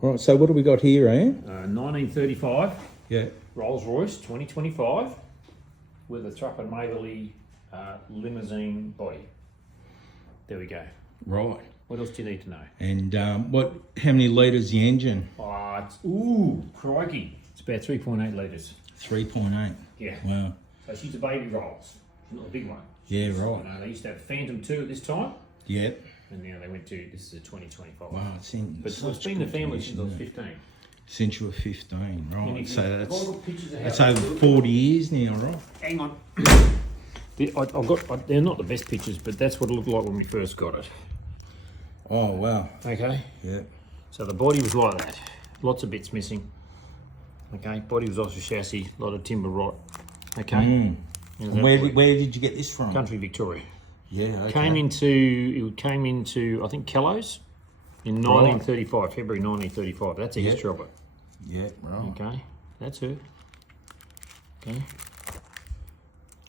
Right, so what do we got here, 1935 Yeah. Rolls Royce 2025 with a Trupp and Maberly limousine body. There we go. Right. What else do you need to know? And how many litres the engine? Ooh, crikey. It's about 3.8 litres. 3.8. Yeah. Wow. So she's a baby Rolls. She's not a big one. Yeah, right. They used to have Phantom 2 at this time, Yeah. and now they went to, this is a 2025. Wow, it's in But it's such been the good family since I was condition, 15. Since you were 15, And right. if So you- that's if I look pictures of how that's they over built- 40 years now, right? Hang on. They're not the best pictures, but that's what it looked like when we first got it. Oh, wow. Okay. Yeah. So the body was like that. Lots of bits missing. Okay. Body was also chassis. A lot of timber rot. Okay. Mm. There's And that where body. did you get this from? Country Victoria. Yeah, okay. Came into I think Kello's in 1935, February 1935. That's a history of it. Yeah, right. Okay. That's her. Okay.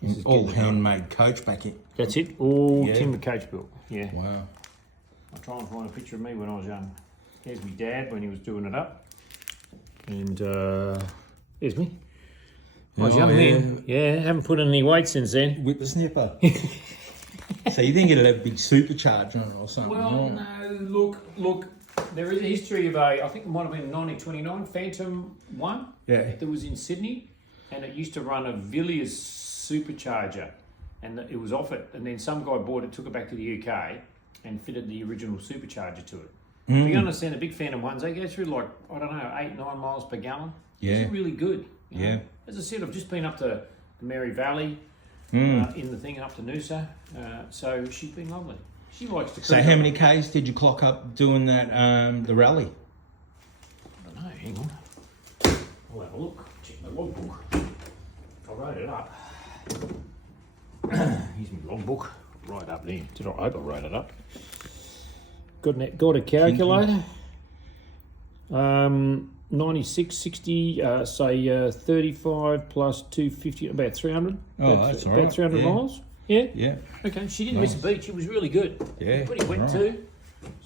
And is all getting it done. handmade coach back in. That's it. All Yeah. timber coach built. Yeah. Wow. I'll try and find a picture of me when I was young. Here's my dad when he was doing it up. And here's me. I was Oh, young yeah. then. Yeah, haven't put on any weight since then. With the snipper. So you think it'll have a big supercharger on it or something? Well, right? no, look, there is a history of I think it might have been 1929, Phantom 1 Yeah. that was in Sydney, and it used to run a Villiers supercharger, and it was off it, and then some guy bought it, took it back to the UK, and fitted the original supercharger to it. But you understand, the big Phantom 1s, they go through like, I don't know, 8-9 miles per gallon. Yeah. It's really good. you know. Yeah. As I said, I've just been up to the Mary Valley, Mm. in the thing, and up to Noosa, so she's been lovely. She likes to So cruise how up. many Ks did you clock up doing that, the rally? I don't know, hang on. I'll have a look, check my logbook. I wrote it up. Here's my logbook, right up there. I hope I wrote it up. Got a calculator. 96, 60, say 35 plus 250, about 300. Oh, about, that's all about right, 300 yeah. miles. Yeah. Yeah. Okay, she didn't miss a beach. It was really good. Yeah, Pretty wet right. too.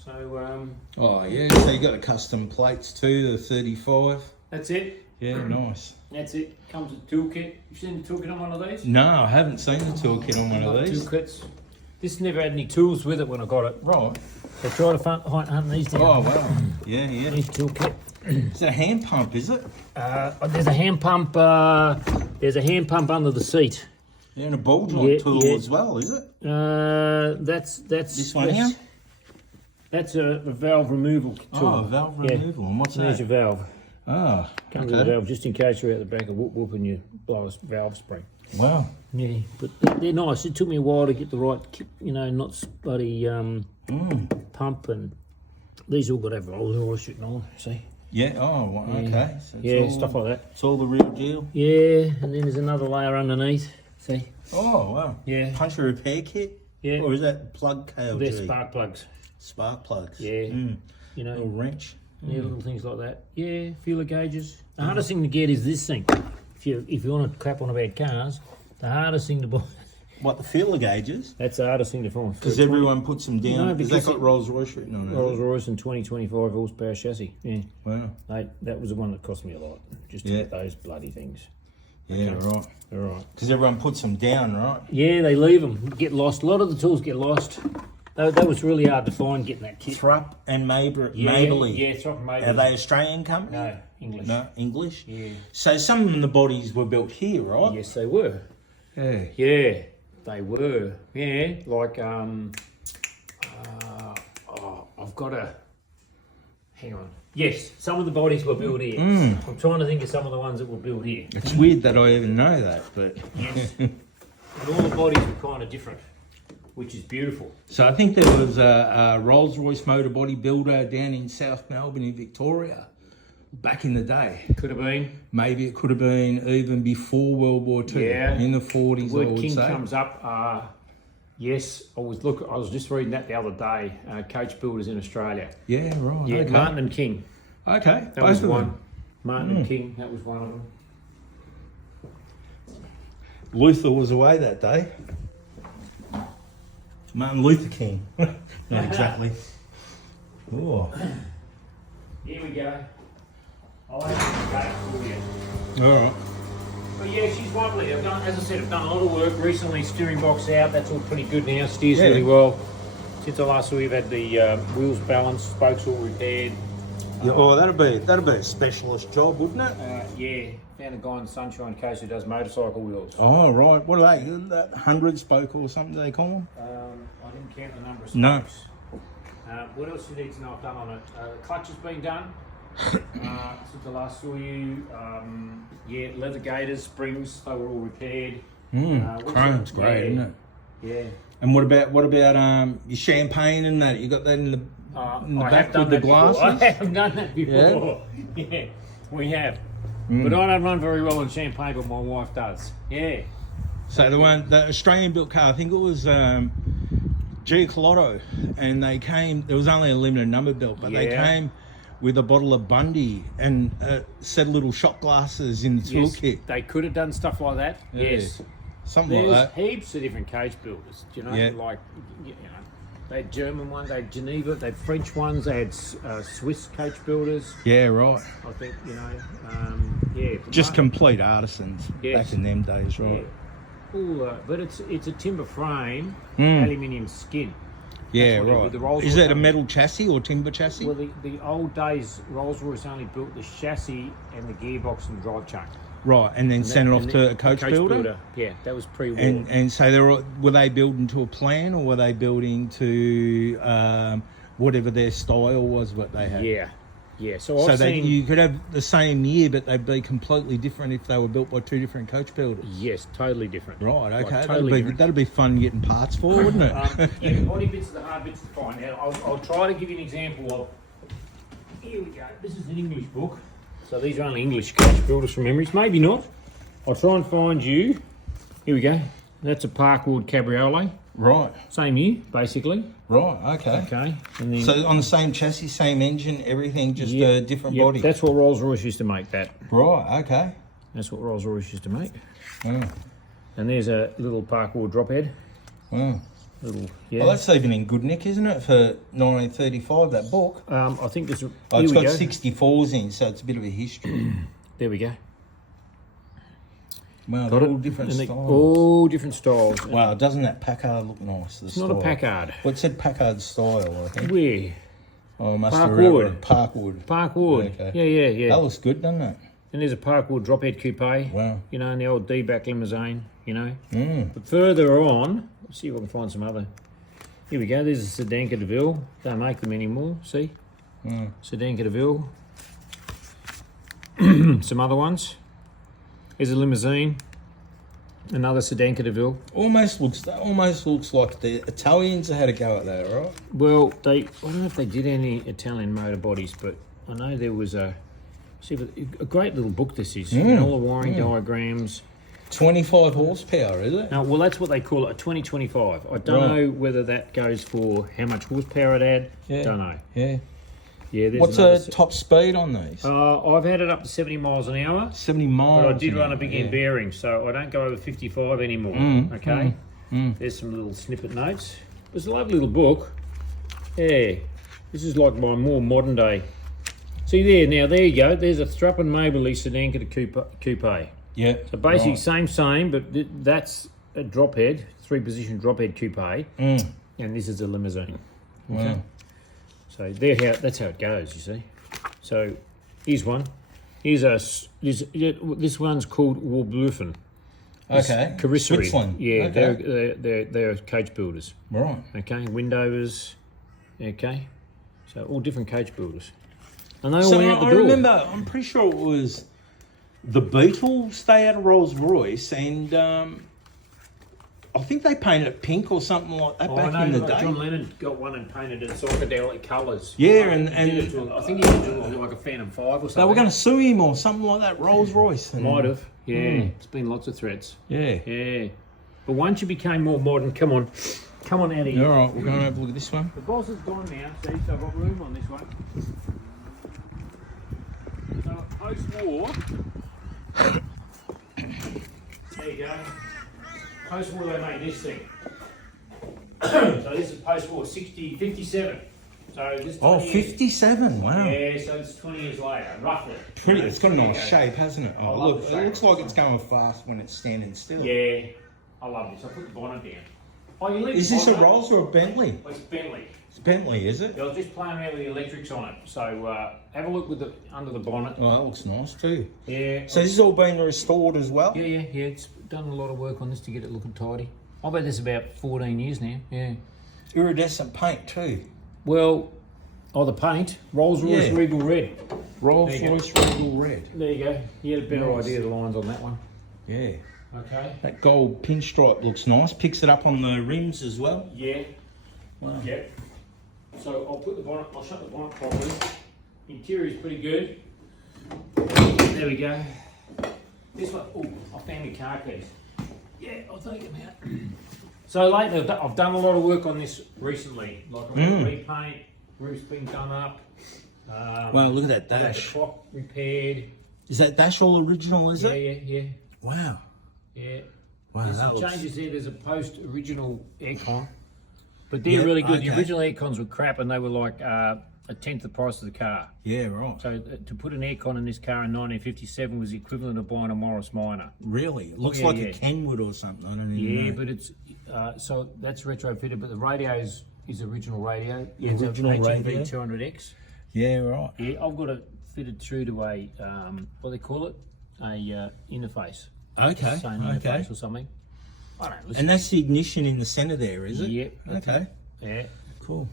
So Oh, yeah. So you got the custom plates too, the 35. that's it. Yeah, nice. That's it. Comes with toolkit. You seen the toolkit on one of these? No, I haven't seen the toolkit on one I of love these. toolkits. This never had any tools with it when I got it. Right. So try to hunt these down. Oh, wow. Yeah, yeah. These toolkit. Is that a hand pump, is it? There's a hand pump. There's a hand pump under the seat. Yeah, and a ball joint Yeah, tool yeah. as well, is it? That's This one here? That's a valve removal tool. Oh, valve Yeah. removal. And what's There's that? your valve. Ah, Comes with a valve just in case you're out the back of whoop and you blow a valve spring. Wow. Yeah, but they're nice. It took me a while to get the right, not bloody pump, and these all got to have Rolls Royce shooting on. See? Yeah, oh, well, okay. So it's Yeah, all, stuff like that. It's all the real deal. Yeah, and then there's another layer underneath. See? Oh, wow. Yeah. Punch repair kit? Yeah. Or is that plug KLG? They're spark plugs. Spark plugs. Yeah. Mm. You Little know, wrench. yeah, little things like that. Yeah, feeler gauges. The hardest thing to get is this thing. If you want to crap on about cars, the hardest thing to buy. What, the feeler gauges? That's the hardest thing to find. Because everyone puts them down. No, Has because that got Rolls Royce written on it? Rolls Royce and 2025 horsepower chassis. Yeah. Wow. That was the one that cost me a lot. Just to Yeah. get those bloody things. Yeah, right. All right. Because everyone puts them down, right? Yeah, they leave them, get lost. A lot of the tools get lost. That was really hard to find, getting that kit. Thrupp and Maberly. Yeah, Thrupp and Maberly. Are they Australian company? No, English. No, English? Yeah. So some of the bodies were built here, right? Yes, they were. Yeah. Yeah, they were. Yeah, like I've got a. Hang on. Yes, some of the bodies were built here. I'm trying to think of some of the ones that were built here. It's weird that I even know that, but... Yes. And all the bodies were kind of different, which is beautiful. So I think there was a Rolls-Royce motor body builder down in South Melbourne in Victoria back in the day. Could have been. Maybe it could have been even before World War II, Yeah. in the 40s, The I word would king say. comes up. Yes, I was just reading that the other day. Coach builders in Australia. Yeah, right. Yeah, okay. Martin and King. Okay, That both was of one. them. Martin and King. That was one of them. Luther was away that day. Martin Luther King. Not exactly. Oh. Here we go. I'll open the gate for you. All right. But yeah, she's lovely. As I said, I've done a lot of work recently. Steering box out. That's all pretty good now. Steers Yeah. really well. Since I last saw you, we've had the wheels balanced, spokes all repaired. Yeah, well, that'd be a specialist job, wouldn't it? Yeah, found a guy on the Sunshine Coast who does motorcycle wheels. Oh, right. What are they? That 100 spoke or something they call them? I didn't count the number of No. spokes. What else do you need to know I've done on it? The clutch has been done since I last saw you. Yeah, leather gaiters, springs, they were all repaired. Chrome's great, isn't it? Yeah. And what about your champagne and that? You got that in the I back have done with the that before. glasses? I have done that before. Yeah, we have. But I don't run very well in champagne, but my wife does. Yeah. So the Australian built car, I think it was Giacolotto, and they came. There was only a limited number built, but they Yeah. came with a bottle of Bundy and a set of little shot glasses in the Yes, toolkit, they could have done stuff like that. Yeah. Yes. something There's like that. heaps of different coach builders, you know, Yeah. like, you know, they had German ones, they had Geneva, they had French ones, they had Swiss coach builders, Yeah, right. I think, you know, yeah. but Just Mark- complete artisans Yes. back in them days, yeah. right? All, but it's a timber frame, Mm. aluminium skin. Yeah, what it- right. the Rolls Is Royce that a only- metal chassis or timber chassis? Well, the old days, Rolls-Royce only built the chassis and the gearbox and drive chain. Right, and then send it off to a coach builder? Yeah, that was pre-war. And so were they building to a plan, or were they building to whatever their style was, what they had? Yeah, yeah. So So I've seen. you could have the same year, but they'd be completely different if they were built by two different coach builders. Yes, totally different. Right, Like, okay. totally different. That'd be fun getting parts for, wouldn't it? Yeah, the body bits are the hard bits to find. Now, I'll try to give you an example of. Here we go. This is an English book. So these are only English coach builders from memories. Maybe not. I'll try and find you. Here we go. That's a Parkwood Cabriolet. Right, Same year, basically. right, okay. Okay. And then, So on the same chassis, same engine, everything, just yeah, a different yeah, body. That's what Rolls-Royce used to make. That. Right, okay. That's what Rolls-Royce used to make. Oh, And there's a little Parkwood drop head. wow. Little, yeah. Well, that's even in good nick, isn't it, for 1935, that book? I think this. Oh, Here it's we got go. 64s in, so it's a bit of a history. There we go. Wow, Got they're it. all different And they- styles. all different styles. Wow, doesn't that Packard look nice? It's not a Packard. Well, it said Packard style, I think. Where? Oh, must Parkwood. have Parkwood. Parkwood. Okay. Yeah. That looks good, doesn't it? And there's a Parkwood drop head coupe. Wow. You know, and the old D-back limousine, you know. Mm. But further on, let's see if I can find some other. Here we go. There's a Sedanka DeVille. Don't make them anymore. See? Mm. Sedanka DeVille. Some other ones. Here's a limousine. Another Sedanka DeVille. Almost looks like the Italians had a go at that, right? Well, I don't know if they did any Italian motor bodies, but I know there was a great little book this is. You know, all the wiring diagrams. 25 horsepower, is it? Now, well, that's what they call it, a 2025. I don't Right. know whether that goes for how much horsepower it had. Yeah. Don't know. Yeah. Yeah, there's What's another the top speed on these? I've had it up to 70 miles an hour, 70 miles. but I did an run a hour, big yeah. end bearing, so I don't go over 55 anymore. Mm, Okay? There's some little snippet notes. It's a lovely little book. Yeah. This is like my more modern day. See there you go. There's a Thruppen Maberly Sedanka coupe. Yeah. So basically, right. same, but that's a drop head, 3-position drop head coupe, Mm. and this is a limousine. Wow. So that's how it goes, you see. So here's one. This one's called Warblüffen. Okay. Carrosserie. Switzerland. Yeah, Okay. they're coach builders. Right. Okay, Windovers. Okay, so all different coach builders, and they all So went out the I door. remember, I'm pretty sure it was the Beatles. They had a Rolls Royce, and I think they painted it pink or something like that back in the day. John Lennon got one and painted it psychedelic colours. Yeah, and I think he did it like a Phantom 5 or something. they were going to sue him or something like that. Rolls Royce. And, Might have. Yeah, it's been lots of threats. Yeah. Yeah, but once you became more modern, come on out of here. All right, we're going to have a look at this one. The boss is gone now, see, so I've got room on this one. So post-war, there you go. Post-war they made this thing. So this is post-war, 57. So just 20 Oh, years. 57, wow. Yeah, so it's 20 years later, roughly. Pretty, it's got a nice Yeah. shape, hasn't it? I Oh, love look, the it shape looks of like it. it's going fast when it's standing still. Yeah, I love this. I put the bonnet down. Oh, you leave Is the this a bonnet up? Rolls or a Bentley? Well, it's Bentley. It's Bentley, is it? I was just playing around with the electrics on it. So have a look with the under the bonnet. Oh, that looks nice too. Yeah. So this has all been restored as well? Yeah. It's done a lot of work on this to get it looking tidy. I've had this about 14 years now. Yeah. Iridescent paint too. Well, the paint. Rolls-Royce Yeah. Regal Red. Rolls There you go. Royce Regal Red. There you go. You had a better Nice. idea of the lines on that one. Yeah. Okay. That gold pinstripe looks nice. Picks it up on the rims as well. Yeah. Wow. Yep. So I'll put the bonnet. I'll shut the bonnet properly. Interior is pretty good. There we go. This one. Oh, I found my car keys. Yeah, I'll take them out. So lately, I've done a lot of work on this recently. Like I've had repaint, roof's been done up. Wow, look at that I've had the dash. clock repaired. Is that dash all original, is it? Yeah. Wow. Yeah. Wow, There's that some looks... changes there. There's a post-original aircon, but they're Yeah, really good. okay. The original aircons were crap, and they were like a tenth the price of the car. Yeah, right. So to put an aircon in this car in 1957 was the equivalent of buying a Morris Minor. Really? It looks Yeah, like yeah. a Kenwood or something. I don't even Yeah, know. but it's so that's retrofitted. But the radio is original radio. The It's a original HMV radio? 200X. Yeah, right. Yeah, I've got it fitted through to a what do they call it? A interface. Okay, Same okay. interface or something. I don't know. Listen. And that's the ignition in the centre there, is it? Yep, that's Okay, Yeah, cool.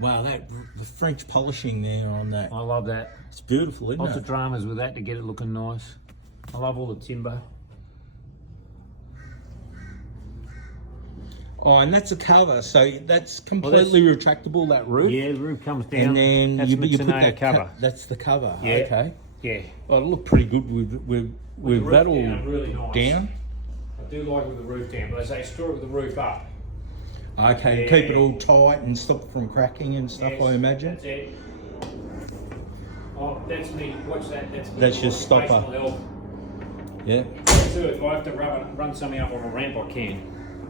Wow, the French polishing there on that. I love that. It's beautiful, isn't Lots it? of dramas with that to get it looking nice. I love all the timber. Oh, and that's a cover, so that's completely retractable, that roof. Yeah, the roof comes down. And then that's you put Mitsunoya that cover. That's the cover. Yeah. Okay. Yeah, Oh, it'll look pretty good with the roof that all down, really nice. down. I do like with the roof down, but I say store it with the roof up. Okay, Yeah. keep it all tight and stop it from cracking and stuff, Yes, I imagine. That's it. Oh, that's me. Watch that. That's your stopper. occupational health. Yeah. So if I have to run something up on a ramp, I can.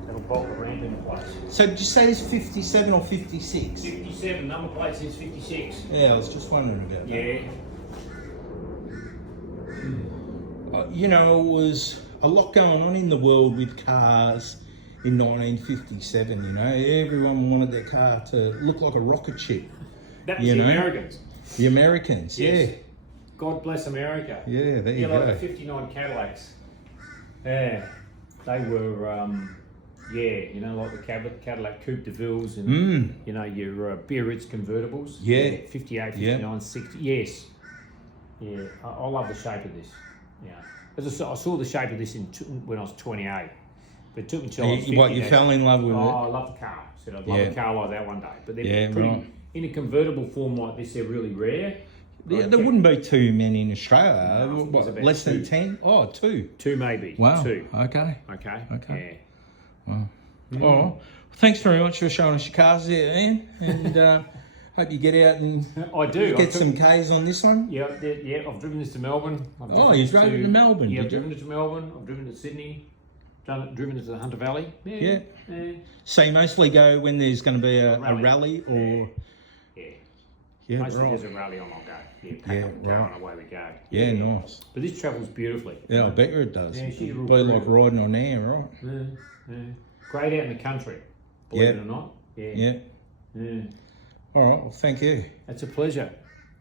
That'll bolt the ramp into place. So did you say it's 57 or 56? 57, number plate says 56. Yeah, I was just wondering about that. Yeah. You know, it was a lot going on in the world with cars in 1957, you know. Everyone wanted their car to look like a rocket ship. That was You the know? Americans. The Americans, Yes. God bless America. yeah, there you Like go. the 59 Cadillacs. Yeah. They were, you know, like the Cadillac Coupe de Villes and, you know, your Biarritz convertibles. Yeah. 58, Yeah. 59, 60. Yes. Yeah. I love the shape of this. Yeah. As I saw the shape of this when I was 28. But it took me till I was 50. What, you fell in love with Oh, it? I love the car. I said I'd love Yeah. a car like that one day. But they're Yeah, pretty, right. in a convertible form like this, they're really rare. Yeah, there wouldn't be too many in Australia. No, I think What, it's about less than two. 10? Oh, two. Two maybe. Wow. Two. Okay. Okay. Okay. Yeah. Oh, thanks very much for showing us your cars there, Ian. And hope you get out and I do. get some Ks on this one. Yeah, I've driven this to Melbourne. I've Oh, driven you this drove it to Melbourne, Yeah, I've did you? driven it to Melbourne. I've driven it to Sydney. Driven it to the Hunter Valley. Yeah. Yeah. So you mostly go when there's going to be a rally. rally or... Yeah. Yeah, Mostly right. there's a rally on, I'll go. Yeah, pack Yeah, up and go right. and away we go. Yeah, nice. But this travels beautifully. Yeah, I bet you it does. Yeah, she's a real Be like pro. riding on air, right? Yeah, yeah. Great out in the country, believe Yeah. it or not. Yeah. Yeah. Yeah. All right, well, thank you. That's a pleasure.